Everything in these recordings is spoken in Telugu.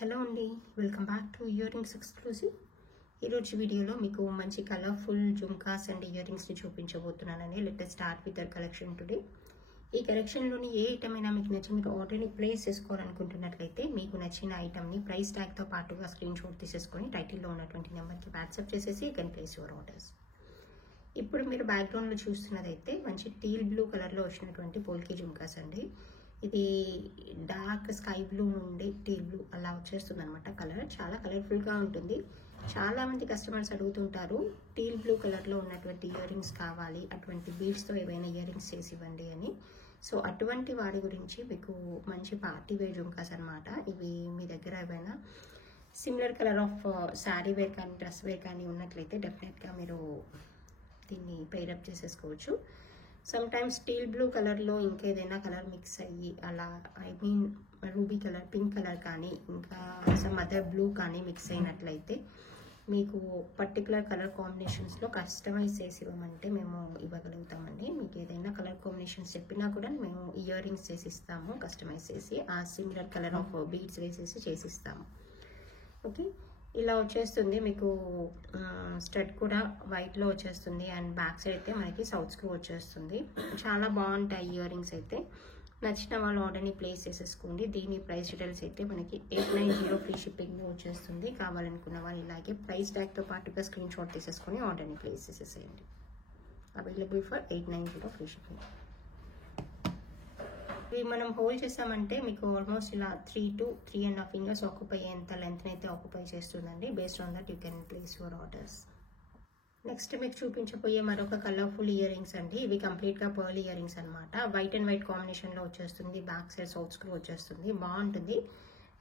హలో అండి, welcome back to ear rings exclusive. ఈరోజు వీడియోలో మీకు మంచి కలర్ఫుల్ జుమ్కాస్ అండ్ ఇయర్ రింగ్స్ని చూపించబోతున్నానండి. Let us start with their collection today. ఈ కలెక్షన్లోని ఏ ఐటమ్ అయినా మీకు నచ్చి మీరు ఆర్డర్ని ప్లేస్ చేసుకోవాలనుకుంటున్నట్లయితే మీకు నచ్చిన ఐటమ్ని ప్రైస్ ట్యాగ్తో పాటుగా స్క్రీన్ షాట్ తీసేసుకొని టైటిల్లో ఉన్నటువంటి నెంబర్కి వాట్సాప్ చేసేసి you can place your orders. ఇప్పుడు మీరు బ్యాక్గ్రౌండ్లో చూస్తున్నదైతే మంచి టీల్ బ్లూ కలర్లో వచ్చినటువంటి పోల్కి జుమ్కాస్ అండి. ఇది డార్క్ స్కై బ్లూ నుండి టీల్ బ్లూ అలా వచ్చేస్తుంది అనమాట. కలర్ చాలా కలర్ఫుల్గా ఉంటుంది. చాలా మంది కస్టమర్స్ అడుగుతుంటారు టీల్ బ్లూ కలర్లో ఉన్నటువంటి ఇయర్ రింగ్స్ కావాలి, అటువంటి బీడ్స్తో ఏవైనా ఇయర్ రింగ్స్ చేసి ఇవ్వండి అని. సో అటువంటి వారి గురించి మీకు మంచి పార్టీ వేర్ జుమ్కాస్ అనమాట. ఇవి మీ దగ్గర ఏమైనా similar colour of sari wear కానీ డ్రెస్ వేర్ కానీ ఉన్నట్లయితే డెఫినెట్గా మీరు దీన్ని పెయిరప్ చేసేసుకోవచ్చు. సమ్ టైమ్స్ స్టీల్ బ్లూ కలర్లో ఇంకేదైనా కలర్ మిక్స్ అయ్యి అలా రూబీ కలర్, పింక్ కలర్ కానీ ఇంకా సమ్ అదర్ బ్లూ కానీ మిక్స్ అయినట్లయితే మీకు పర్టికులర్ కలర్ కాంబినేషన్స్లో కస్టమైజ్ చేసి ఇవ్వమంటే మేము ఇవ్వగలుగుతామండి. మీకు ఏదైనా కలర్ కాంబినేషన్స్ చెప్పినా కూడా మేము ఇయర్ రింగ్స్ చేసి ఇస్తాము, కస్టమైజ్ చేసి ఆ సిమిలర్ కలర్ ఆఫ్ బీడ్స్ వేసేసి చేసిస్తాము. ఓకే, ఇలా వచ్చేస్తుంది. మీకు స్టడ్ కూడా వైట్లో వచ్చేస్తుంది అండ్ బ్యాక్ సైడ్ అయితే మనకి సౌత్ స్క్రూ వచ్చేస్తుంది. చాలా బాగుంటాయి ఇయర్ రింగ్స్ అయితే. నచ్చిన వాళ్ళు ఆర్డర్ని ప్లేస్ చేసేసుకోండి. దీని ప్రైస్ డీటెయిల్స్ అయితే మనకి 890 ఫ్రీ షిప్పింగ్లో వచ్చేస్తుంది. కావాలనుకున్న వాళ్ళు ఇలాగే ప్రైస్ ట్యాగ్తో పాటుగా స్క్రీన్ షాట్ తీసేసుకొని ఆర్డర్ని ప్లేస్ చేసేసేయండి. Available for 890 free shipping. ఇవి మనం హోల్డ్ చేసామంటే మీకు ఆల్మోస్ట్ ఇలా 3 to 3.5 ఫింగర్స్ ఆక్యుపై అయ్యేంత లెంత్ని అయితే ఆక్యుపై చేస్తుందండి. Based on that you can place your orders. Next మీకు చూపించబోయే మరొక కలర్ఫుల్ ఇయర్ రింగ్స్ అండి. ఇవి కంప్లీట్గా పర్ల్ ఇయర్ రింగ్స్ అనమాట. వైట్ అండ్ వైట్ కాంబినేషన్లో వచ్చేస్తుంది. బ్యాక్ సైడ్ సౌత్ స్క్రూ వచ్చేస్తుంది. బాగుంటుంది.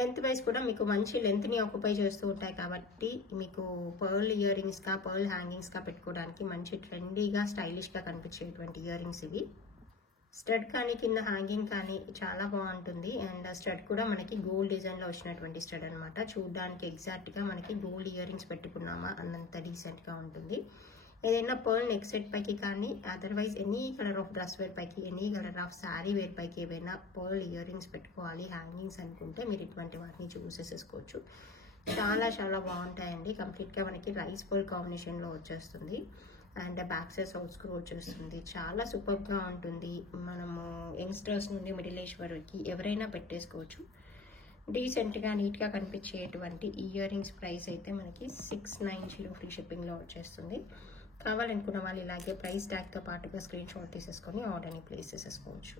లెంత్ వైజ్ కూడా మీకు మంచి లెంత్ని ఆక్యుపై చేస్తూ ఉంటాయి కాబట్టి మీకు పర్ల్ ఇయర్ రింగ్స్గా, పర్ల్ హ్యాంగింగ్స్గా పెట్టుకోవడానికి మంచి ట్రెండీగా, స్టైలిష్గా కనిపించేటువంటి ఇయర్ రింగ్స్ ఇవి. స్టడ్ కానీ కింద హ్యాంగింగ్ కానీ చాలా బాగుంటుంది. అండ్ స్టడ్ కూడా మనకి గోల్డ్ డిజైన్లో వచ్చినటువంటి స్టడ్ అనమాట. చూడడానికి ఎగ్జాక్ట్గా మనకి గోల్డ్ ఇయర్ రింగ్స్ పెట్టుకున్నామా అన్నంత డీసెంట్గా ఉంటుంది. ఏదైనా పర్ల్ నెక్ సెట్ పైకి కానీ otherwise any colour of dress wear పైకి, any colour of sari wear పైకి ఏవైనా పర్ల్ ఇయర్ రింగ్స్ పెట్టుకోవాలి, హ్యాంగింగ్స్ అనుకుంటే మీరు ఇటువంటి వాటిని చూస్ చేసేసుకోవచ్చు. చాలా చాలా బాగుంటాయండి. కంప్లీట్గా మనకి రైస్ పర్ల్ కాంబినేషన్లో వచ్చేస్తుంది. And back side south screw వచ్చేస్తుంది. చాలా సూపర్గా ఉంటుంది. మనము యంగ్స్టర్స్ నుండి మిడిల్ ఏజ్ వరకు ఎవరైనా పెట్టేసుకోవచ్చు. డీసెంట్గా, నీట్గా కనిపించేటువంటి ఇయర్ రింగ్స్ ప్రైస్ అయితే మనకి 690 ఫ్రీ షిప్పింగ్లో వచ్చేస్తుంది. కావాలనుకున్న వాళ్ళు ఇలాగే ప్రైస్ ట్యాగ్తో పాటుగా స్క్రీన్ షాట్ తీసేసుకొని ఆర్డర్ని ప్లేస్ చేసేసుకోవచ్చు.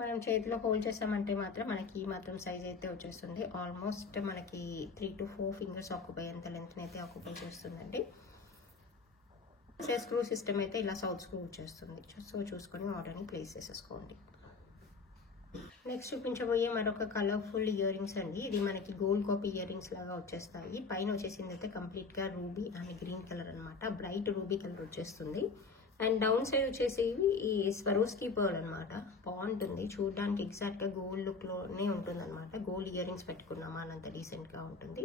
మనం చేతిలో హోల్డ్ చేసామంటే మాత్రం మనకి ఈ మాత్రం సైజ్ అయితే వచ్చేస్తుంది. ఆల్మోస్ట్ మనకి 3 to 4 ఫింగర్స్ ఆక్యుపై అంత లెంత్ని అయితే ఆక్యుపై చేస్తుందండి. స్క్రూ సిస్టమ్ అయితే ఇలా సౌత్ స్క్రూ వచ్చేస్తుంది. సో చూసుకొని ఆర్డర్ని ప్లేస్ చేసేసుకోండి. నెక్స్ట్ చూపించబోయే మరొక కలర్ఫుల్ ఇయర్ రింగ్స్ అండి. ఇది మనకి గోల్డ్ కాపీ ఇయర్ రింగ్స్ లాగా వచ్చేస్తాయి. పైన వచ్చేసింది అయితే కంప్లీట్గా రూబీ అండ్ గ్రీన్ కలర్ అనమాట. బ్రైట్ రూబీ కలర్ వచ్చేస్తుంది. అండ్ డౌన్ సైడ్ వచ్చేసి ఈ స్వరోస్కీ పర్ల్ అనమాట. బాగుంటుంది. చూడడానికి ఎగ్జాక్ట్గా గోల్డ్ లుక్లోనే ఉంటుంది అనమాట. గోల్డ్ ఇయర్ రింగ్స్ పెట్టుకున్నామా అన్నంత డీసెంట్గా ఉంటుంది.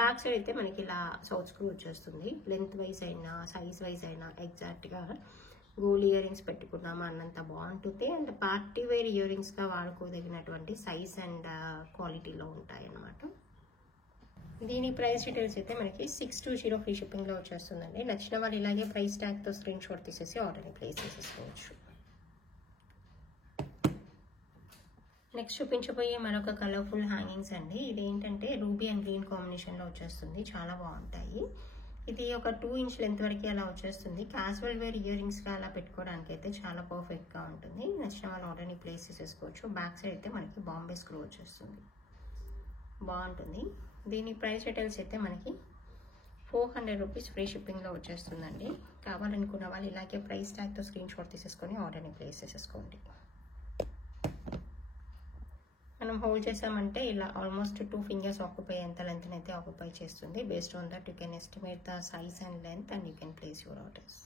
బ్యాక్ సైడ్ అయితే మనకి ఇలా సౌత్ స్క్రూ వచ్చేస్తుంది. లెంత్ వైజ్ అయినా సైజ్ వైజ్ అయినా ఎగ్జాక్ట్గా గోల్డ్ ఇయర్ రింగ్స్ పెట్టుకున్నామా అన్నంత బాగుంటుంది. అండ్ పార్టీ వేర్ ఇయర్ రింగ్స్గా వాడుకోదగినటువంటి సైజ్ అండ్ క్వాలిటీలో ఉంటాయి అన్నమాట. దీని ప్రైస్ డీటెయిల్స్ అయితే మనకి 620 ఫ్రీ షిప్పింగ్లో వచ్చేస్తుందండి. నచ్చిన వాళ్ళు ఇలాగే ప్రైస్ ట్యాగ్తో స్క్రీన్ షాట్ తీసేసి ఆర్డర్ని ప్లేస్ చేసేసుకోవచ్చు. నెక్స్ట్ చూపించబోయే మరొక కలర్ఫుల్ హ్యాంగింగ్స్ అండి. ఇది ఏంటంటే రూబీ అండ్ గ్రీన్ కాంబినేషన్లో వచ్చేస్తుంది. చాలా బాగుంటాయి. ఇది ఒక 2 ఇంచ్ లెంత్ వరకు అలా వచ్చేస్తుంది. క్యాజువల్ వేర్ ఇయర్ రింగ్స్గా అలా పెట్టుకోవడానికి అయితే చాలా పర్ఫెక్ట్గా ఉంటుంది. నచ్చిన వాళ్ళు ఆర్డర్ని ప్లేస్ చేసేసుకోవచ్చు. బ్యాక్ సైడ్ అయితే మనకి బాంబే స్క్రూ వచ్చేస్తుంది. బాగుంటుంది. దీని ప్రైస్ డీటెయిల్స్ అయితే మనకి 400 రూపీస్ ఫ్రీ షిప్పింగ్లో వచ్చేస్తుందండి. కావాలనుకున్న వాళ్ళు ఇలాగే ప్రైస్ ట్యాగ్తో స్క్రీన్ షాట్ తీసేసుకొని ఆర్డర్ని ప్లేస్ చేసేసుకోండి. మనం హోల్డ్ చేసామంటే ఇలా ఆల్మోస్ట్ 2 ఫింగర్స్ ఆక్యుపై ఎంత లెంత్ అయితే ఆక్యుపై చేస్తుంది. Based on that you can estimate the size and length and you can place your orders.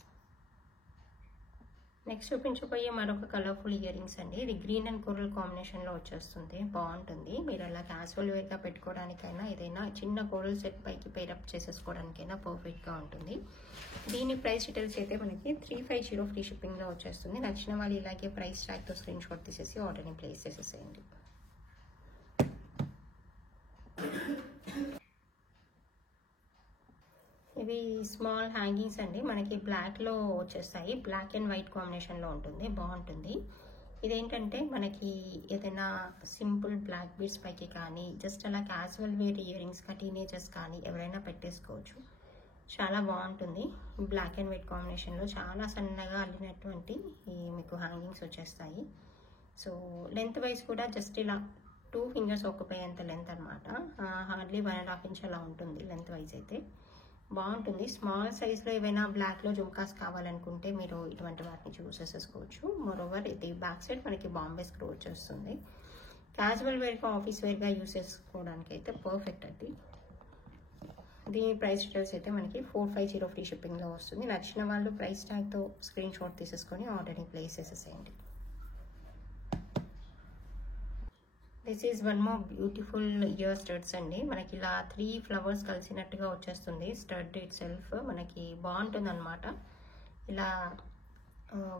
Next చూపించబోయే మరొక కలర్ఫుల్ ఇయర్ రింగ్స్ అండి. ఇది గ్రీన్ అండ్ కోరల్ కాంబినేషన్లో వచ్చేస్తుంది. బాగుంటుంది. మీరు అలా క్యాజువల్ వేర్గా పెట్టుకోవడానికైనా ఏదైనా చిన్న కోరల్ సెట్ పైకి పేరప్ చేసేసుకోవడానికైనా పర్ఫెక్ట్గా ఉంటుంది. దీని ప్రైస్ డీటెయిల్స్ అయితే మనకి 350 ఫ్రీ షిప్పింగ్లో వచ్చేస్తుంది. నచ్చిన వాళ్ళు ఇలాగే ప్రైస్ ట్యాగ్తో స్క్రీన్ షాట్ తీసేసి ఆర్డర్ని ప్లేస్ చేసేసేయండి. ఇవి స్మాల్ హ్యాంగింగ్స్ అండి, మనకి బ్లాక్లో వచ్చేస్తాయి. బ్లాక్ అండ్ వైట్ కాంబినేషన్లో ఉంటుంది, బాగుంటుంది. ఇదేంటంటే మనకి ఏదైనా సింపుల్ బ్లాక్ బీడ్స్ పైకి కానీ జస్ట్ అలా క్యాజువల్ వేర్ ఇయర్ రింగ్స్గా టీనేజర్స్ కానీ ఎవరైనా పెట్టేసుకోవచ్చు. చాలా బాగుంటుంది. బ్లాక్ అండ్ వైట్ కాంబినేషన్లో చాలా సన్నగా అల్లినటువంటి ఈ మీకు హ్యాంగింగ్స్ వచ్చేస్తాయి. సో లెంత్ వైజ్ కూడా జస్ట్ ఇలా 2 ఫింగర్స్ ఒక్కపోయేంత లెంత్ అనమాట. హార్డ్లీ 1.5 ఇంచ్ అలా ఉంటుంది లెంత్ వైజ్ అయితే. బాగుంటుంది. స్మాల్ సైజ్లో ఏవైనా బ్లాక్లో జుమ్కాస్ కావాలనుకుంటే మీరు ఇటువంటి వాటిని చూస్ చేసేసుకోవచ్చు. మోరోవర్ ఇది బ్యాక్ సైడ్ మనకి బాంబే స్క్రూ వచ్చేస్తుంది. క్యాజువల్ వేర్గా ఆఫీస్ వేర్గా యూస్ చేసుకోవడానికి అయితే పర్ఫెక్ట్ అది. దీని ప్రైస్ డీటెయిల్స్ అయితే మనకి 450 ఫ్రీ షిప్పింగ్లో వస్తుంది. నచ్చిన వాళ్ళు ప్రైస్ ట్యాగ్తో స్క్రీన్ షాట్ తీసేసుకొని ఆర్డర్ని ప్లేస్ చేసేసేయండి. This is one more beautiful year studs అండి. మనకి ఇలా 3 ఫ్లవర్స్ కలిసినట్టుగా వచ్చేస్తుంది. స్టడ్ ఇట్ సెల్ఫ్ మనకి బాగుంటుంది అనమాట. ఇలా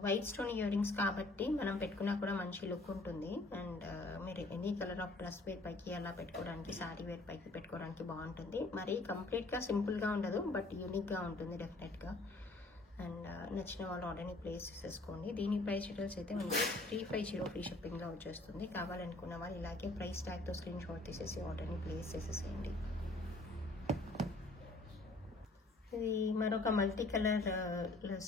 వైట్ స్టోన్ ఇయర్ రింగ్స్ కాబట్టి మనం పెట్టుకున్నా కూడా మంచి లుక్ ఉంటుంది. అండ్ మీరు any colour of dress wear పైకి అలా పెట్టుకోవడానికి, శారీ వేర్ పైకి పెట్టుకోవడానికి బాగుంటుంది. మరి కంప్లీట్గా సింపుల్గా ఉండదు, బట్ యూనిక్గా ఉంటుంది డెఫినెట్గా. అండ్ నచ్చిన వాళ్ళు ఆర్డర్ని ప్లేస్ చేసేసుకోండి. దీని ప్రైస్ డీటెయిల్స్ అయితే మనకి 350 ఫ్రీ షిప్పింగ్లో వచ్చేస్తుంది. కావాలనుకున్న వాళ్ళు ఇలాగే ప్రైస్ ట్యాగ్తో స్క్రీన్ షాట్ తీసేసి ఆర్డర్ని ప్లేస్ చేసేసేయండి. ఇది మరొక మల్టీ కలర్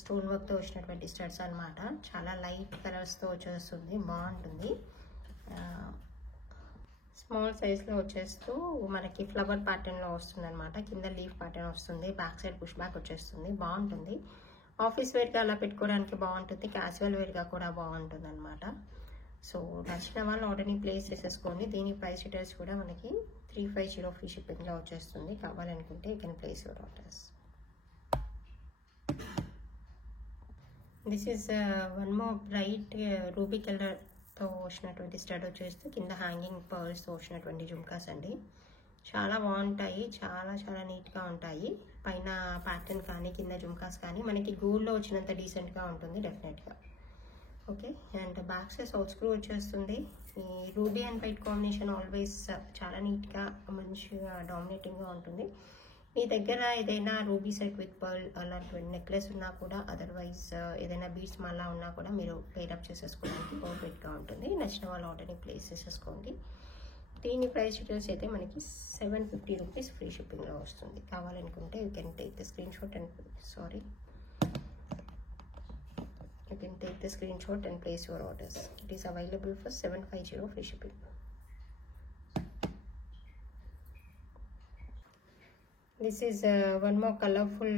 స్టోన్ వర్క్తో వచ్చినటువంటి స్టడ్స్ అనమాట. చాలా లైట్ కలర్స్తో వచ్చేస్తుంది, బాగుంటుంది. స్మాల్ సైజ్లో వచ్చేస్తూ మనకి ఫ్లవర్ ప్యాటర్న్లో వస్తుంది అనమాట. కింద లీఫ్ ప్యాటర్న్ వస్తుంది, బ్యాక్ సైడ్ పుష్ బ్యాక్ వచ్చేస్తుంది, బాగుంటుంది. ఆఫీస్ వేర్గా అలా పెట్టుకోవడానికి బాగుంటుంది, క్యాజువల్ వేర్గా కూడా బాగుంటుంది అనమాట. సో నచ్చిన వాళ్ళు ఆర్డర్ని ప్లేస్ చేసేసుకోండి. దీని ప్రైస్ డీటెయిల్స్ కూడా మనకి 350 ఫ్రీ షిప్పింగ్లో వచ్చేస్తుంది. కావాలనుకుంటే you can place your orders. This is one more bright ruby కలర్తో వచ్చినటువంటి స్టడ్ వచ్చేస్తూ కింద హ్యాంగింగ్ పర్ల్స్తో వచ్చినటువంటి జుమ్కాస్ అండి. చాలా బాగుంటాయి, చాలా చాలా నీట్గా ఉంటాయి. పైన ప్యాటర్న్ కానీ కింద జుమ్కాస్ కానీ మనకి గోల్డ్లో వచ్చినంత డీసెంట్గా ఉంటుంది డెఫినెట్గా. Okay, and back side out screw వచ్చేస్తుంది. ఈ ruby and white combination always చాలా నీట్గా మంచిగా డామినేటింగ్గా ఉంటుంది. మీ దగ్గర ఏదైనా రూబీ సెట్ విత్ పర్ల్ అలాంటి నెక్లెస్ ఉన్నా కూడా, అదర్వైజ్ ఏదైనా బీడ్స్ మళ్ళా ఉన్నా కూడా మీరు పేరప్ చేసేసుకోవడానికి పర్ఫెక్ట్గా ఉంటుంది. నచ్చిన వాళ్ళు ఆర్డర్ని ప్లేస్ చేసేసుకోండి. దీని ప్రైస్ డీటెయిల్స్ అయితే మనకి 750 రూపీస్ ఫ్రీ షిప్పింగ్లో వస్తుంది. కావాలనుకుంటే you can take the screen shot and you can take the screenshot and place your orders. It is available for 750 free shipping. This is one more colorful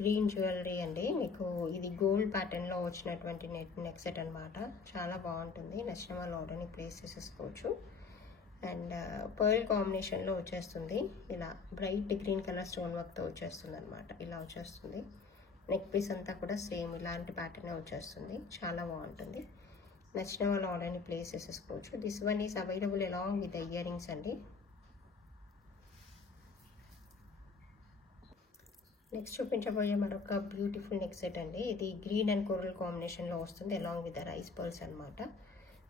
green jewelry అండి. మీకు ఇది గోల్డ్ ప్యాటర్న్లో వచ్చినటువంటి నెక్ సెట్ అనమాట. చాలా బాగుంటుంది. నచ్చిన వాళ్ళు ఆర్డర్ని ప్లేస్ చేసేసుకోవచ్చు. అండ్ పర్ల్ కాంబినేషన్లో వచ్చేస్తుంది. ఇలా బ్రైట్ గ్రీన్ కలర్ స్టోన్ వర్క్తో వచ్చేస్తుంది అనమాట. ఇలా వచ్చేస్తుంది. నెక్ పీస్ అంతా కూడా సేమ్ ఇలాంటి ప్యాటర్నే వచ్చేస్తుంది. చాలా బాగుంటుంది. నచ్చిన వాళ్ళు ఆర్డర్ని ప్లేస్ చేసేసుకోవచ్చు. This one is available along with the ear rings అండి. నెక్స్ట్ చూపించబోయే మరొక బ్యూటిఫుల్ నెక్ సెట్ అండి. ఇది గ్రీన్ అండ్ కోరల్ కాంబినేషన్లో వస్తుంది along with the rice pearls అనమాట.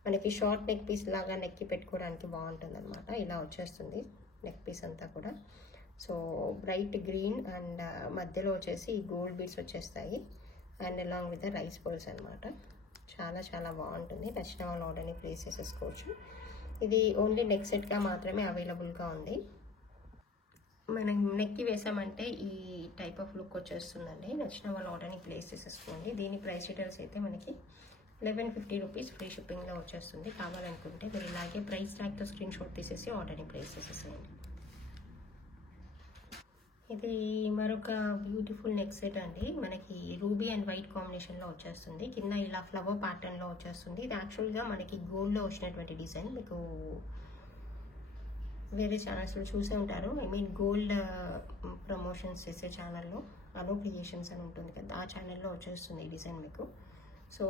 మనకి షార్ట్ నెక్ పీస్ లాగా నెక్కి పెట్టుకోవడానికి బాగుంటుంది అనమాట. ఇలా వచ్చేస్తుంది నెక్ పీస్ అంతా కూడా. సో బ్రైట్ గ్రీన్ అండ్ మధ్యలో వచ్చేసి గోల్డ్ బీడ్స్ వచ్చేస్తాయి and along with the rice pearls అనమాట. చాలా చాలా బాగుంటుంది. నచ్చిన వాళ్ళు ఆర్డర్ని ప్లేస్ చేసేసుకోవచ్చు. ఇది ఓన్లీ నెక్ సెట్గా మాత్రమే అవైలబుల్గా ఉంది. మనం నెక్కి వేసామంటే ఈ టైప్ ఆఫ్ లుక్ వచ్చేస్తుందండి. నచ్చిన వాళ్ళు ఆర్డర్ని ప్లేస్ చేసేసుకోండి. దీని ప్రైస్ డీటెయిల్స్ అయితే మనకి 1150 రూపీస్ ఫ్రీ షిప్పింగ్లో వచ్చేస్తుంది. కావాలనుకుంటే మీరు ఇలాగే ప్రైస్ ట్యాగ్తో స్క్రీన్ షాట్ తీసేసి ఆర్డర్ని ప్లేస్ చేసేసేయండి. ఇది మరొక బ్యూటిఫుల్ నెక్ సెట్ అండి. మనకి రూబీ అండ్ వైట్ కాంబినేషన్లో వచ్చేస్తుంది. కింద ఇలా ఫ్లవర్ ప్యాటర్న్లో వచ్చేస్తుంది. ఇది యాక్చువల్గా మనకి గోల్డ్లో వచ్చినటువంటి డిజైన్. మీకు వేరే ఛానల్స్లో చూసే ఉంటారు. ఐ మీన్ గోల్డ్ ప్రమోషన్స్ చేసే ఛానల్లో అనో క్రియేషన్స్ అని ఉంటుంది కదా, ఆ ఛానల్లో వచ్చేస్తుంది ఈ డిజైన్ మీకు. సో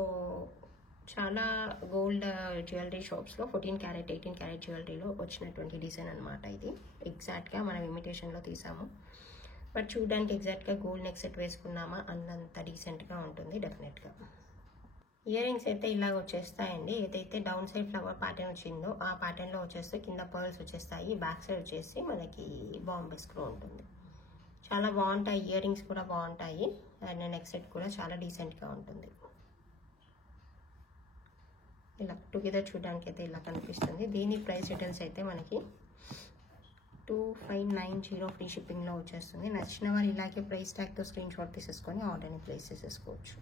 చాలా గోల్డ్ జ్యువెలరీ షాప్స్లో 14 క్యారెట్ 18 క్యారెట్ జ్యువెలరీలో వచ్చినటువంటి డిజైన్ అనమాట. ఇది ఎగ్జాక్ట్గా మనం ఇమిటేషన్లో తీసాము, బట్ చూడడానికి ఎగ్జాక్ట్గా గోల్డ్ నెక్ సెట్ వేసుకున్నామా అన్నంత డీసెంట్గా ఉంటుంది డెఫినెట్గా. ఇయర్ రింగ్స్ అయితే ఇలా వచ్చేస్తాయండి. ఏదైతే డౌన్ సైడ్ ఫ్లవర్ ప్యాటర్న్ వచ్చిందో ఆ ప్యాటర్న్లో వచ్చేస్తే కింద పర్ల్స్ వచ్చేస్తాయి. బ్యాక్ సైడ్ వచ్చేసి మనకి బాంబే స్క్రూ ఉంటుంది. చాలా బాగుంటాయి. ఇయర్ రింగ్స్ కూడా బాగుంటాయి. అండ్ నెక్ సెట్ కూడా చాలా డీసెంట్గా ఉంటుంది. ఇలా టుగెదర్ చూడడానికి అయితే ఇలా కనిపిస్తుంది. దీని ప్రైస్ డీటెయిల్స్ అయితే మనకి 2590 ఫ్రీ షిప్పింగ్లో వచ్చేస్తుంది. నచ్చిన వారు ఇలాగే ప్రైస్ ట్యాగ్తో స్క్రీన్ షాట్ తీసేసుకొని ఆర్డర్ని ప్లేస్ చేసేసుకోవచ్చు.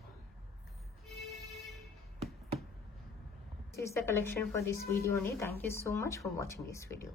This is the collection for this video only. Thank you so much for watching this video.